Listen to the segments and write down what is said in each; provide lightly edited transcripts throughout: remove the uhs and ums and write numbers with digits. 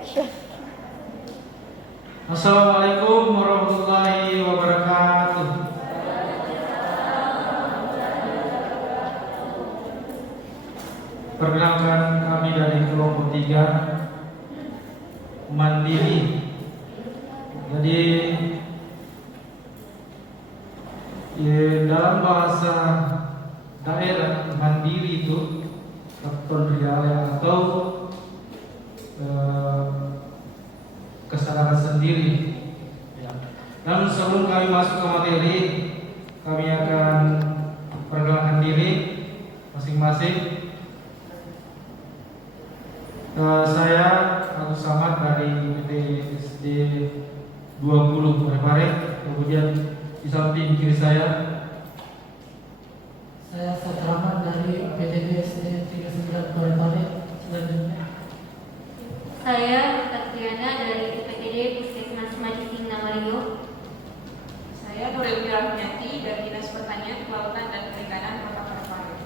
Action. Assalamualaikum warahmatullahi wabarakatuh. Perkenalkan, kami dari kelompok 3 Mandiri. Jadi dalam bahasa daerah mandiri itu Kapolriale atau kesadaran sendiri. Ya. Namun sebelum kami masuk ke materi, kami akan perkenalkan diri masing-masing. Saya Agus Samad dari PTSD 20 Parepare. Kemudian di samping kiri saya Satraman dari PTSD 39 Parepare. Selanjutnya Saya Tatriana dari PPD Puskesmas Majising Namario. Saya Nuril Wirahuniati dari Dinas Pertanian, Kelautan dan Perikanan Kota Parepare.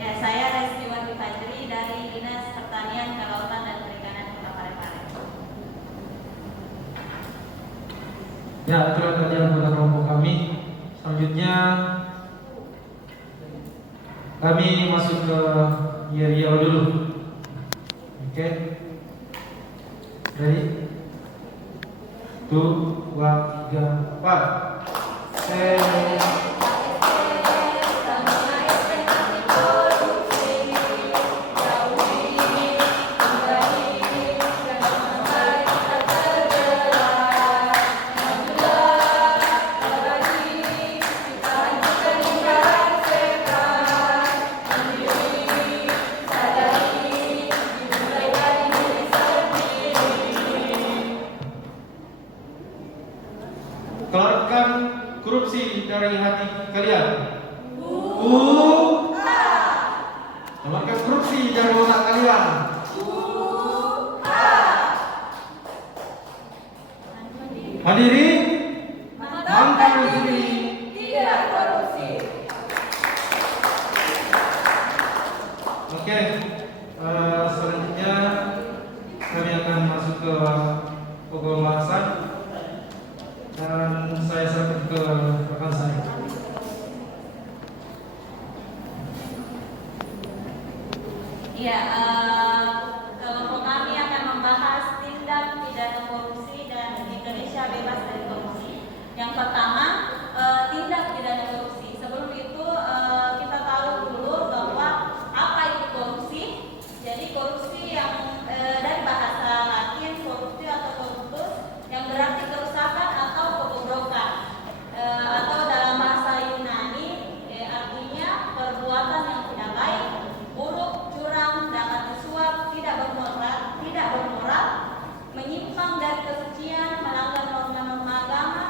Ya, saya Restiwati Fajri dari Dinas Pertanian, Kelautan dan Perikanan Kota Parepare. ya, itulah tadi anggota kelompok kami. Selanjutnya kami masuk ke Riau dulu. Oke. Ready? 2, 3, 4. Keluarkan korupsi dari hati kalian. Keluarkan korupsi dari otak kalian. Hadirin, mantap diri, tidak korupsi. Oke, selanjutnya kami akan masuk ke pokok bahasan dan saya serahkan ke rekan saya. Iya, kelompok kami akan membahas tindak pidana korupsi dan Indonesia bebas dari korupsi. Yang pertama, tindak pidana korupsi. Sebelum itu kita tahu dulu bahwa apa itu korupsi. Jadi korupsi yang dari bahasa Latin corruptio atau corruptus yang berarti kerusakan atau kebobrokan. Atau dalam bahasa Yunani artinya perbuatan yang tidak baik, buruk, curang, dapat disuap, tidak bermoral, menyimpang dari kesucian, melanggar norma-norma agama,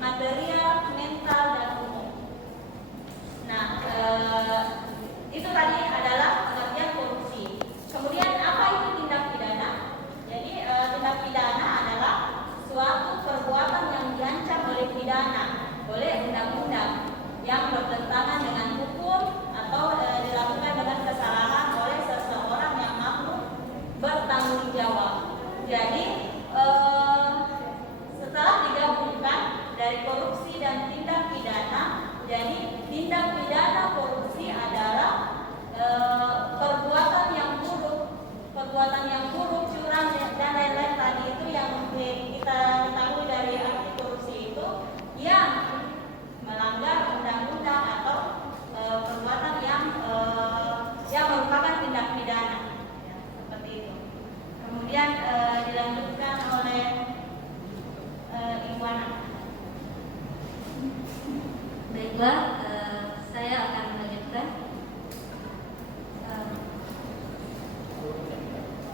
material, mental, dan umum. Nah, itu tadi adalah pengertian korupsi. Kemudian apa itu tindak pidana? Jadi tindak pidana adalah suatu perbuatan yang diancam oleh pidana, oleh undang-undang yang bertentangan dengan hukum atau dilakukan dengan kesalahan oleh seseorang yang mampu bertanggung jawab. Jadi setelah digabungkan dari korupsi dan tindak pidana, jadi tindak pidana korupsi adalah perbuatan yang buruk, curang dan lain-lain tadi itu yang kita ketahui dari arti korupsi itu yang melanggar undang-undang atau perbuatan yang merupakan tindak pidana, ya, seperti itu. Kemudian dilanjutkan oleh Iwana. Baiklah, saya akan melanjutkan.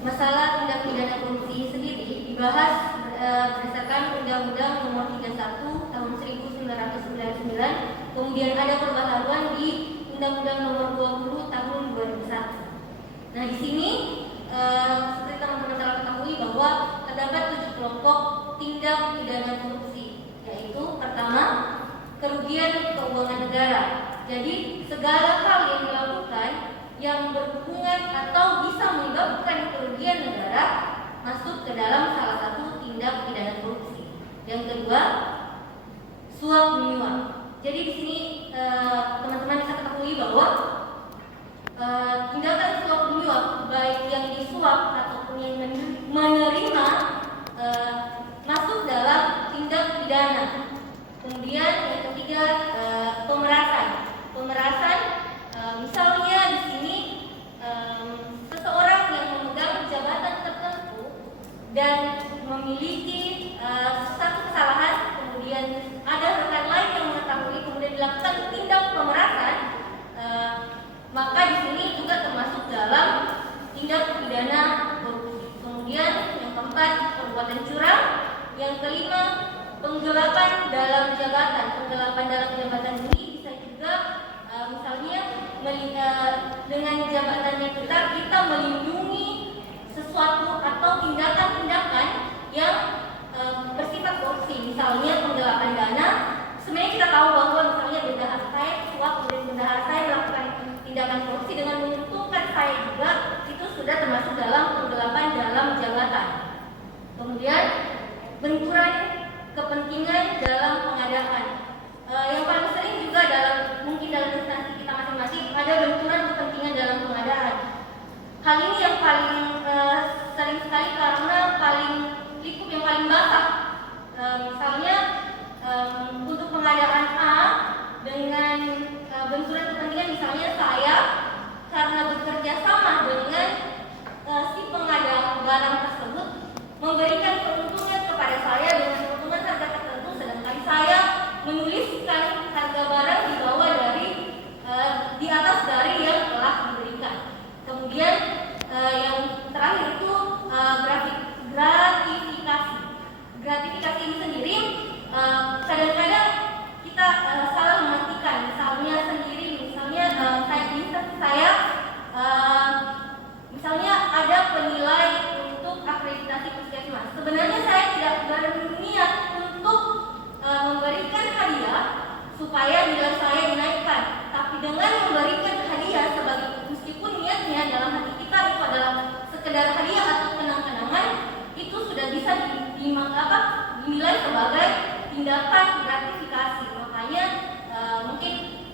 Masalah tindak pidana korupsi sendiri dibahas berdasarkan Undang-Undang Nomor 31 Tahun 1999. Kemudian ada perbaharuan di Undang-Undang Nomor 20 Tahun 2001. Nah, di sini seperti teman-teman telah ketahui bahwa terdapat 7 kelompok tindak pidana korupsi, yaitu pertama, kerugian keuangan negara. Jadi segala hal yang dilakukan yang berhubungan atau bisa menyebabkan kerugian negara menerima masuk dalam tindak pidana. Kemudian yang ketiga, pemerasan. Pemerasan, misalnya di sini seseorang yang memegang jabatan tertentu dan memiliki satu kesalahan, kemudian ada rekan lain yang mengetahui, kemudian dilakukan tindak pemerasan, maka di sini juga termasuk dalam tindak pidana korupsi. Kemudian yang keempat, perbuatan curang. Yang kelima, penggelapan dalam jabatan. Penggelapan dalam jabatan ini bisa juga misalnya dengan jabatannya kita melindungi sesuatu atau tindakan-tindakan yang bersifat korupsi. Misalnya penggelapan dana, sebenarnya kita tahu bahwa misalnya bendahara saya suap, kemudian bendahara saya melakukan tindakan korupsi dengan menguntungkan saya juga, itu sudah termasuk dalam penggelapan dalam jabatan. Kemudian benturan kepentingan dalam pengadaan. Yang paling sering juga mungkin dalam instansi kita masing-masing ada benturan kepentingan dalam pengadaan. Hal ini yang paling sering sekali karena paling likup, yang paling basah. Misalnya untuk pengadaan A dengan benturan kepentingan, misalnya saya karena bekerja sama dengan si pengada barang tersebut memberikan keuntungan kepada saya dengan keuntungan harga tertentu, sedangkan saya menuliskan harga barang di bawah di atas dari yang telah diberikan. Kemudian yang terakhir itu gratifikasi. Gratifikasi ini sendiri kadang-kadang kita salah mengartikan. Misalnya ada penilai untuk akreditasi puskesmas. Sebenarnya saya tidak berniat untuk memberikan hadiah supaya nilai saya dinaikkan, tapi dengan memberikan hadiah meskipun niatnya dalam hati kita itu adalah sekedar hadiah atau kenang-kenangan, itu sudah bisa dinilai sebagai tindakan gratifikasi. Makanya mungkin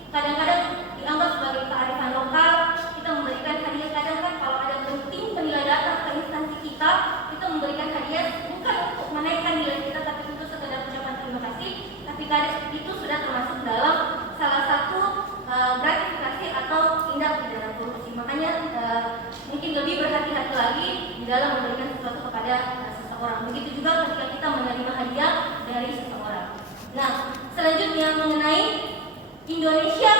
kadang-kadang dianggap sebagai kearifan lokal, kita memberikan hadiah. Kadang kan kalau ada penting penilai datang ke instansi kita memberikan hadiah bukan untuk menaikkan nilai kita, tapi untuk sekedar ucapan terima kasih. Tapi kadang itu sudah termasuk dalam salah satu gratifikasi atau tindak pidana korupsi. Makanya mungkin lebih berhati-hati lagi di dalam memberikan sesuatu kepada seseorang. Begitu juga ketika kita menerima hadiah dari seseorang. Nah, selanjutnya mengenai Indonesia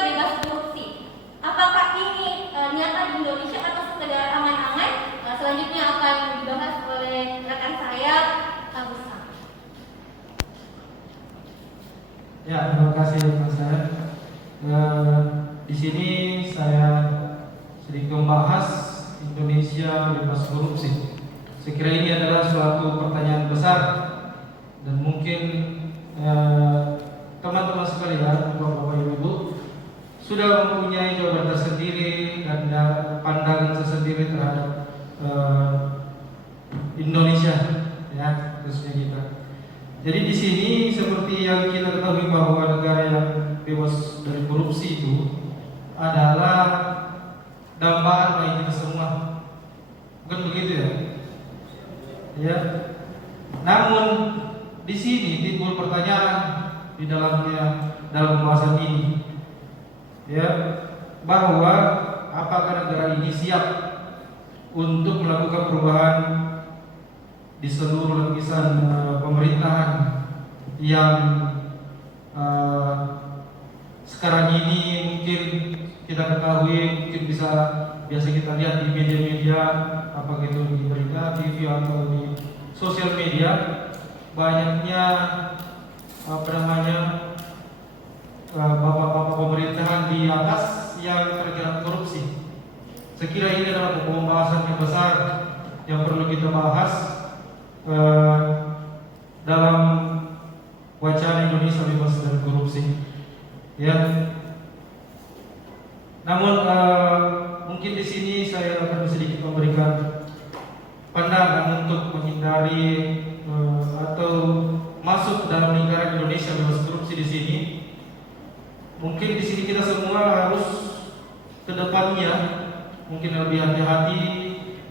bebas korupsi. Apakah ini nyata di Indonesia atau sekedar angan-angan? Selanjutnya akan dibahas oleh rekan saya, Pak Busam. Ya, terima kasih rekan saya. Di sini saya sedikit membahas Indonesia bebas korupsi. Saya kira ini adalah suatu pertanyaan besar dan mungkin teman-teman sekalian, Bapak-bapak, Ibu-ibu, sudah mempunyai jawaban tersendiri dan pandangan tersendiri terhadap Indonesia, ya, khususnya kita. Jadi di sini seperti yang kita ketahui bahwa negara yang bebas dari korupsi itu adalah dambaan bagi kita semua, bukan begitu ya? Ya. Namun di sini timbul pertanyaan di dalam pembahasan ini, ya, bahwa apakah negara ini siap untuk melakukan perubahan di seluruh lapisan pemerintahan yang sekarang ini mungkin kita ketahui, mungkin biasa kita lihat di media-media, apakah itu di berita, TV atau di sosial media, banyaknya bapak-bapak pemerintahan di atas yang terjerat korupsi. Saya kira ini adalah pembahasan yang besar yang perlu kita bahas dalam wacana Indonesia bebas dari korupsi. Ya. Namun mungkin di sini saya akan sedikit memberikan pandangan untuk menghindari atau masuk dalam lingkaran Indonesia bebas korupsi di sini. Mungkin di sini kita semua harus ke depannya mungkin lebih hati-hati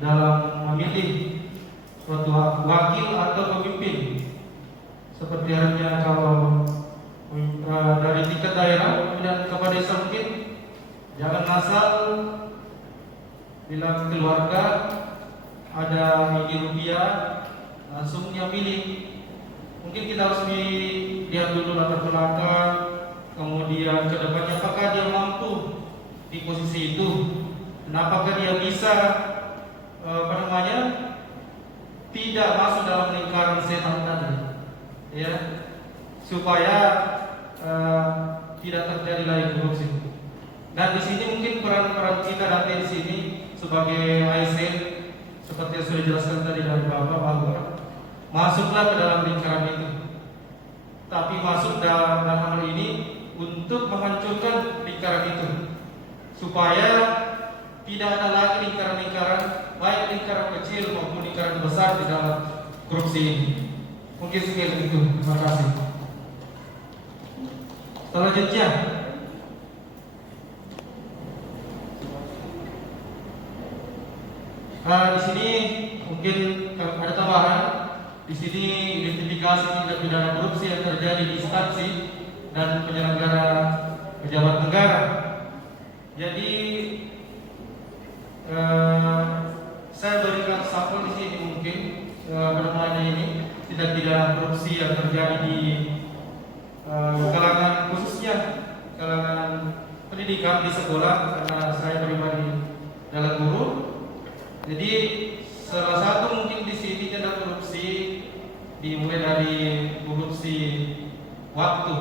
dalam memilih suatu wakil atau pemimpin. Seperti halnya kalau dari tingkat daerah dan kepada desa, mungkin jangan asal bila keluarga ada rupiah langsung dia pilih. Mungkin kita harus lihat dulu latar belakang, kemudian kedepannya apakah dia mampu di posisi itu, dan apakah dia bisa tidak masuk dalam lingkaran setan tadi, ya, supaya tidak terjadi lagi korupsi. Dan di sini mungkin peran kita nanti di sini sebagai ASN, seperti yang sudah dijelaskan tadi dari Bapak, bahwa masuklah ke dalam lingkaran itu. Tapi masuk dalam hal ini untuk menghancurkan lingkaran itu, supaya tidak ada lagi lingkaran-lingkaran, baik lingkaran kecil maupun lingkaran besar di dalam korupsi ini. Mungkin sekian itu. Terima kasih. Selanjutnya, di sini mungkin ada tambahan. Di sini identifikasi tindak pidana korupsi yang terjadi di instansi dan penyelenggara pejabat negara. Jadi saya berikan sampel di sini mungkin ini tindak pidana korupsi yang terjadi di kalangan, khususnya kalangan pendidikan di sekolah, karena saya pribadi adalah guru. Jadi salah satu mungkin di sini tindak korupsi dimulai dari korupsi waktu,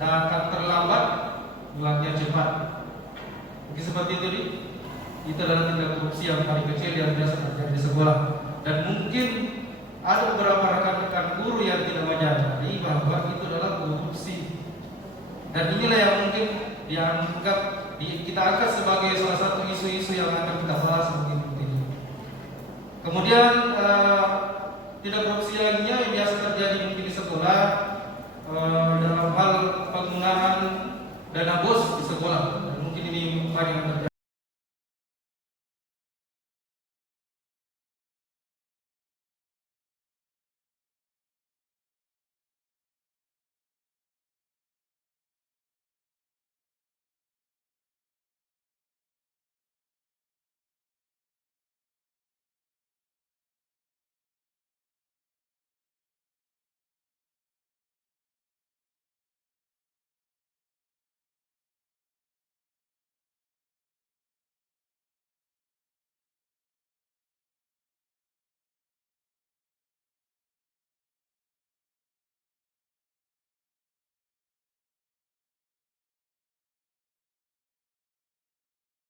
datang terlambat, pulangnya cepat. Mungkin seperti itu itu adalah tindak korupsi yang paling kecil yang biasa terjadi di sekolah. Dan mungkin ada beberapa rekan-rekan guru yang tidak menyadari bahwa itu adalah korupsi. Dan inilah yang mungkin kita angkat sebagai salah satu isu-isu yang akan kita bahas mungkin. Kemudian tindak korupsi lainnya yang biasa terjadi mungkin di sekolah dalam hal penggunaan dana bos di sekolah.